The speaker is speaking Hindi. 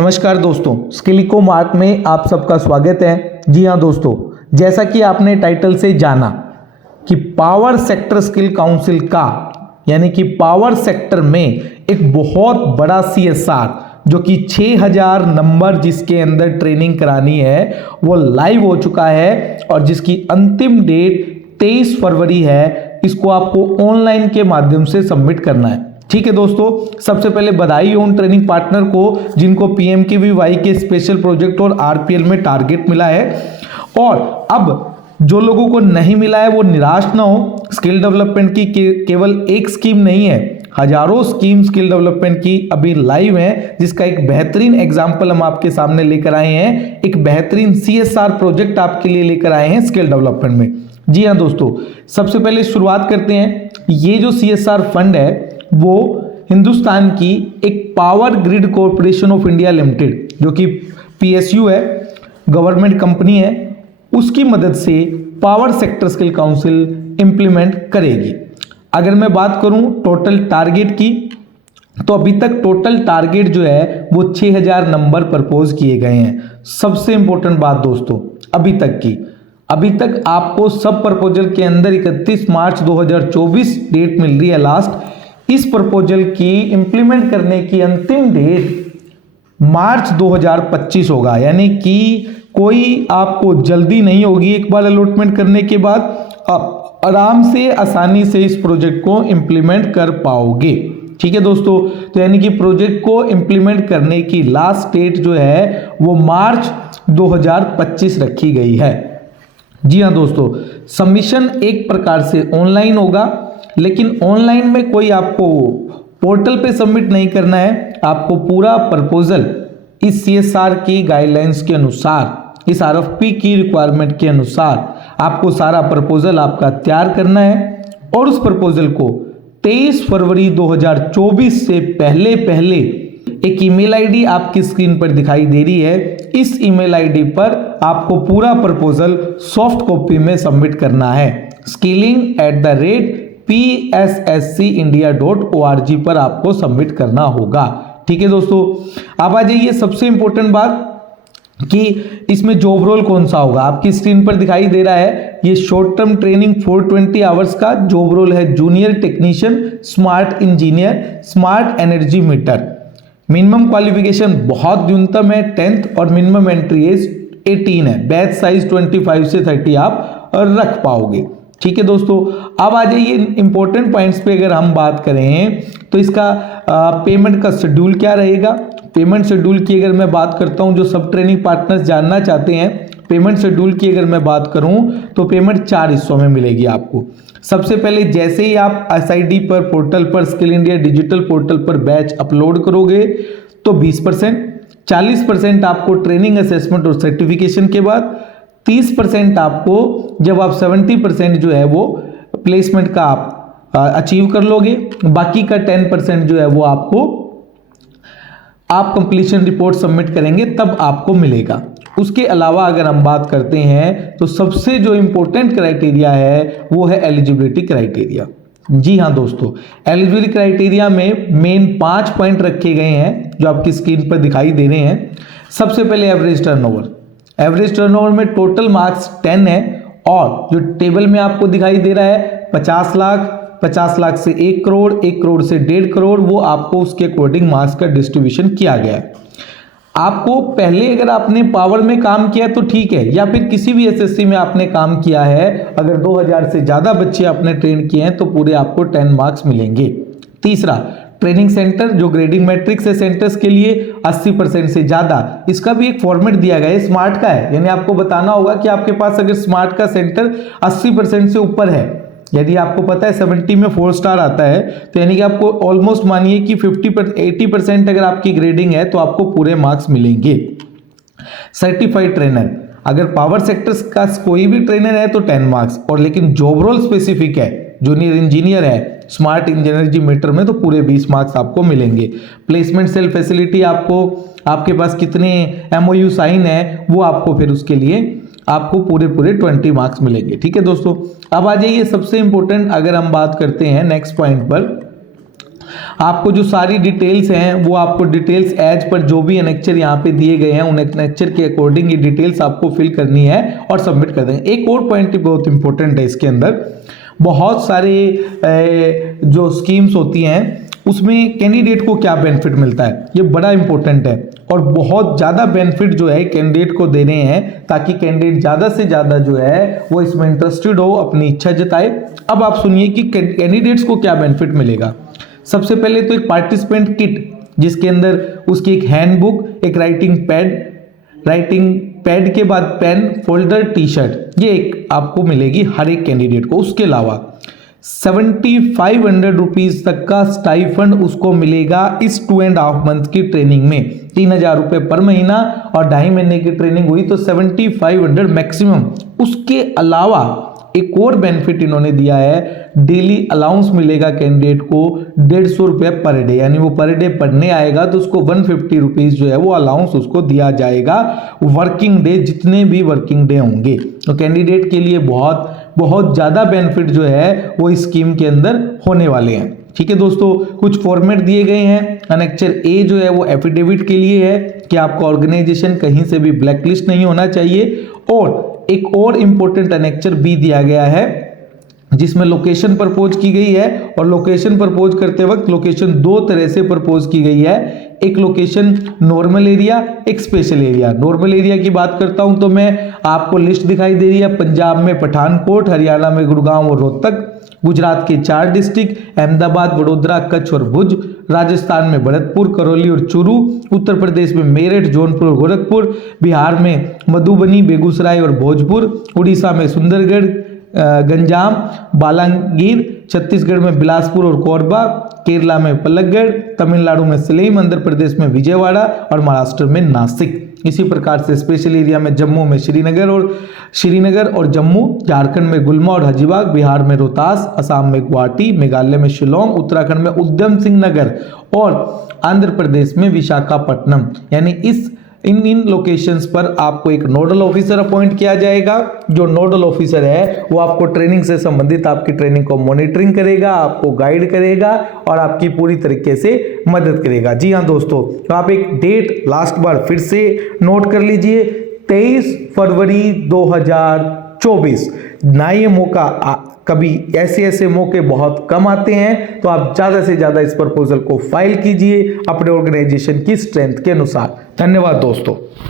नमस्कार दोस्तों, स्किल इको मार्ट में आप सबका स्वागत है। जी हाँ दोस्तों, जैसा कि आपने टाइटल से जाना कि पावर सेक्टर स्किल काउंसिल का यानी कि पावर सेक्टर में एक बहुत बड़ा CSR जो कि 6000 नंबर जिसके अंदर ट्रेनिंग करानी है वो लाइव हो चुका है और जिसकी अंतिम डेट 23 फरवरी है। इसको आपको ऑनलाइन के माध्यम से सबमिट करना है। ठीक है दोस्तों, सबसे पहले बधाई हो उन ट्रेनिंग पार्टनर को जिनको PMKVY के स्पेशल प्रोजेक्ट और RPL में टारगेट मिला है। और अब जो लोगों को नहीं मिला है वो निराश ना हो। स्किल डेवलपमेंट की केवल एक स्कीम नहीं है, हजारों स्कीम स्किल डेवलपमेंट की अभी लाइव है, जिसका एक बेहतरीन एग्जाम्पल हम आपके सामने लेकर आए हैं। एक बेहतरीन CSR प्रोजेक्ट आपके लिए लेकर आए हैं स्किल डेवलपमेंट में। जी हाँ दोस्तों, सबसे पहले शुरुआत करते हैं। ये जो CSR फंड है वो हिंदुस्तान की एक power grid corporation of India limited जो कि PSU है, गवर्नमेंट कंपनी है, उसकी मदद से power sector skill council implement करेगी। अगर मैं बात करूं टोटल टारगेट की तो अभी तक टोटल टारगेट जो है वो 6000 नंबर प्रपोज किए गए हैं। सबसे इंपॉर्टेंट बात दोस्तों, अभी तक आपको सब प्रपोजल के अंदर 31 मार्च 2024 डेट मिल रही है लास्ट। इस प्रपोजल की इंप्लीमेंट करने की अंतिम डेट मार्च 2025 होगा, यानी कि कोई आपको जल्दी नहीं होगी। एक बार अलॉटमेंट करने के बाद आप आराम से आसानी से इस प्रोजेक्ट को इंप्लीमेंट कर पाओगे। ठीक है दोस्तों, तो यानी कि प्रोजेक्ट को इंप्लीमेंट करने की लास्ट डेट जो है वो मार्च 2025 रखी गई है। जी हाँ दोस्तों, सबमिशन एक प्रकार से ऑनलाइन होगा, लेकिन ऑनलाइन में कोई आपको पोर्टल पे सबमिट नहीं करना है। आपको पूरा प्रपोजल इस CSR की गाइडलाइंस के अनुसार, इस RFP की रिक्वायरमेंट के अनुसार आपको सारा प्रपोजल आपका तैयार करना है और उस प्रपोजल को 23 फरवरी 2024 से पहले एक ईमेल आईडी आपकी स्क्रीन पर दिखाई दे रही है। इस ईमेल आईडी पर आपको पूरा प्रपोजल सॉफ्ट कॉपी में सबमिट करना है। skilling@psscindia.org पर आपको सबमिट करना होगा। ठीक है दोस्तों, अब आ जाइए सबसे इंपॉर्टेंट बात कि इसमें जॉब रोल कौन सा होगा। आपकी स्क्रीन पर दिखाई दे रहा है ये शॉर्ट टर्म ट्रेनिंग 420 आवर्स का जॉब रोल है। Junior technician, smart engineer, smart energy meter. Minimum qualification बहुत न्यूनतम है 10th और मिनिमम एंट्री एज 18 है। बैच साइज 25 से 30 आप रख पाओगे। ठीक है दोस्तों, अब आ जाइए इंपॉर्टेंट पॉइंट्स पे। अगर हम बात करें तो इसका पेमेंट का शेड्यूल क्या रहेगा। पेमेंट शेड्यूल की अगर मैं बात करता हूं, जो सब ट्रेनिंग पार्टनर्स जानना चाहते हैं पेमेंट शेड्यूल की अगर मैं बात करूं तो पेमेंट 4 हिस्सों में मिलेगी आपको। सबसे पहले जैसे ही आप SID पर पोर्टल पर स्किल इंडिया डिजिटल पोर्टल पर बैच अपलोड करोगे तो 20%, 40% आपको ट्रेनिंग असेसमेंट और सर्टिफिकेशन के बाद, 30% आपको जब आप 70% जो है वो प्लेसमेंट का आप अचीव कर लोगे। बाकी का 10% जो है वो आपको आप कंप्लीशन रिपोर्ट सबमिट करेंगे तब आपको मिलेगा। उसके अलावा अगर हम बात करते हैं तो सबसे जो इंपॉर्टेंट क्राइटेरिया है वो है एलिजिबिलिटी क्राइटेरिया। जी हाँ दोस्तों, एलिजिबिलिटी क्राइटेरिया में मेन 5 पॉइंट रखे गए हैं जो आपकी स्क्रीन पर दिखाई दे रहे हैं। सबसे पहले एवरेज टर्नओवर में टोटल मार्क्स 10 है और जो टेबल में आपको दिखाई दे रहा है 50 लाख से 1 करोड़, 1 करोड़ से 1.5 करोड़, वो आपको उसके अकॉर्डिंग मार्क्स का डिस्ट्रीब्यूशन किया गया है। आपको पहले अगर आपने पावर में काम किया तो ठीक है, या फिर किसी भी SSC में आपने काम किया है, अगर 2000 से ज्यादा बच्चे आपने ट्रेन किए हैं तो पूरे आपको 10 मार्क्स मिलेंगे। तीसरा, ट्रेनिंग सेंटर जो ग्रेडिंग मैट्रिक्स है सेंटर्स के लिए 80% से ज्यादा, इसका भी एक फॉर्मेट दिया गया है, स्मार्ट का है। यानी आपको बताना होगा कि आपके पास अगर स्मार्ट का सेंटर 80% से ऊपर है, यदि आपको पता है 70 में 4 स्टार आता है तो यानी कि आपको ऑलमोस्ट मानिए कि 80% अगर आपकी ग्रेडिंग है तो आपको पूरे मार्क्स मिलेंगे। सर्टिफाइड ट्रेनर, अगर पावर सेक्टर्स का कोई भी ट्रेनर है तो 10 मार्क्स, और लेकिन जॉब रोल स्पेसिफिक है, जूनियर इंजीनियर है स्मार्ट एनर्जी मीटर में तो पूरे 20 मार्क्स आपको मिलेंगे। प्लेसमेंट सेल फैसिलिटी आपको, आपके पास कितने MOU साइन है वो आपको फिर उसके लिए आपको पूरे 20 मार्क्स मिलेंगे। ठीक है दोस्तों, अब आ जाइए सबसे इंपॉर्टेंट अगर हम बात करते हैं नेक्स्ट पॉइंट पर आपको जो सारी डिटेल्स हैं वो आपको डिटेल्स एज पर जो भी एनेक्चर यहाँ पे दिए गए हैं उन एनेक्चर के अकॉर्डिंग ये डिटेल्स आपको फिल करनी है और सबमिट कर देंगे। एक और पॉइंट बहुत इंपॉर्टेंट है इसके अंदर, बहुत सारे जो स्कीम्स होती हैं उसमें कैंडिडेट को क्या बेनिफिट मिलता है, ये बड़ा इंपॉर्टेंट है और बहुत ज़्यादा बेनिफिट जो है कैंडिडेट को दे रहे हैं ताकि कैंडिडेट ज़्यादा से ज़्यादा जो है वो इसमें इंटरेस्टेड हो, अपनी इच्छा जताए। अब आप सुनिए कि कैंडिडेट्स को क्या बेनिफिट मिलेगा। सबसे पहले तो एक पार्टिसिपेंट किट जिसके अंदर उसकी एक हैंडबुक, एक राइटिंग पैड के बाद पेन, फोल्डर, टी शर्ट, ये एक आपको मिलेगी हर एक कैंडिडेट को। उसके अलावा 7500 रुपीज तक का स्टाइफंड उसको मिलेगा इस 2.5 मंथ की ट्रेनिंग में। 3000 रुपये पर महीना और 2.5 महीने की ट्रेनिंग हुई तो 7500 मैक्सिमम। उसके अलावा एक और बेनिफिट इन्होंने दिया है, डेली अलाउंस मिलेगा कैंडिडेट को 150 रुपये पर डे, यानी वो पर डे पढ़ने आएगा तो उसको 150 रुपीज जो है वो अलाउंस उसको दिया जाएगा वर्किंग डे, जितने भी वर्किंग डे होंगे। तो कैंडिडेट के लिए बहुत बहुत ज़्यादा बेनिफिट जो है वो इस स्कीम के अंदर होने वाले हैं। ठीक है दोस्तों, कुछ फॉर्मेट दिए गए हैं। एनेक्चर ए जो है वो एफिडेविट के लिए है कि आपका ऑर्गेनाइजेशन कहीं से भी ब्लैकलिस्ट नहीं होना चाहिए, और एक और इंपॉर्टेंट एनेक्चर बी दिया गया है जिसमें लोकेशन प्रपोज की गई है। और लोकेशन प्रपोज करते वक्त लोकेशन दो तरह से प्रपोज की गई है, एक लोकेशन नॉर्मल एरिया, एक स्पेशल एरिया। नॉर्मल एरिया की बात करता हूं तो मैं आपको लिस्ट दिखाई दे रही है, पंजाब में पठानकोट, हरियाणा में गुड़गांव और रोहतक, गुजरात के 4 डिस्ट्रिक्ट अहमदाबाद, वडोदरा, कच्छ और भुज, राजस्थान में भरतपुर, करौली और चूरू, उत्तर प्रदेश में मेरठ, जौनपुर और गोरखपुर, बिहार में मधुबनी, बेगूसराय और भोजपुर, उड़ीसा में सुंदरगढ़, गंजाम, बालांगीर, छत्तीसगढ़ में बिलासपुर और कोरबा, केरला में पलक्कड़, तमिलनाडु में सलेम, आंध्र प्रदेश में विजयवाड़ा और महाराष्ट्र में नासिक। इसी प्रकार से स्पेशल एरिया में जम्मू में श्रीनगर और जम्मू, झारखंड में गुलमा और हजीबाग, बिहार में रोहतास, असम में गुवाहाटी, मेघालय में शिलोंग, उत्तराखंड में उधम सिंह नगर और आंध्र प्रदेश में विशाखापट्टनम। यानी इन लोकेशंस पर आपको एक नोडल ऑफिसर अपॉइंट किया जाएगा। जो नोडल ऑफिसर है वो आपको ट्रेनिंग से संबंधित आपकी ट्रेनिंग को मॉनिटरिंग करेगा, आपको गाइड करेगा और आपकी पूरी तरीके से मदद करेगा। जी हाँ दोस्तों, तो आप एक डेट लास्ट बार फिर से नोट कर लीजिए, 23 फरवरी 2024। ना ये मौका कभी ऐसे मौके बहुत कम आते हैं, तो आप ज़्यादा से ज़्यादा इस प्रपोजल को फाइल कीजिए अपने ऑर्गेनाइजेशन की स्ट्रेंथ के अनुसार। धन्यवाद दोस्तों।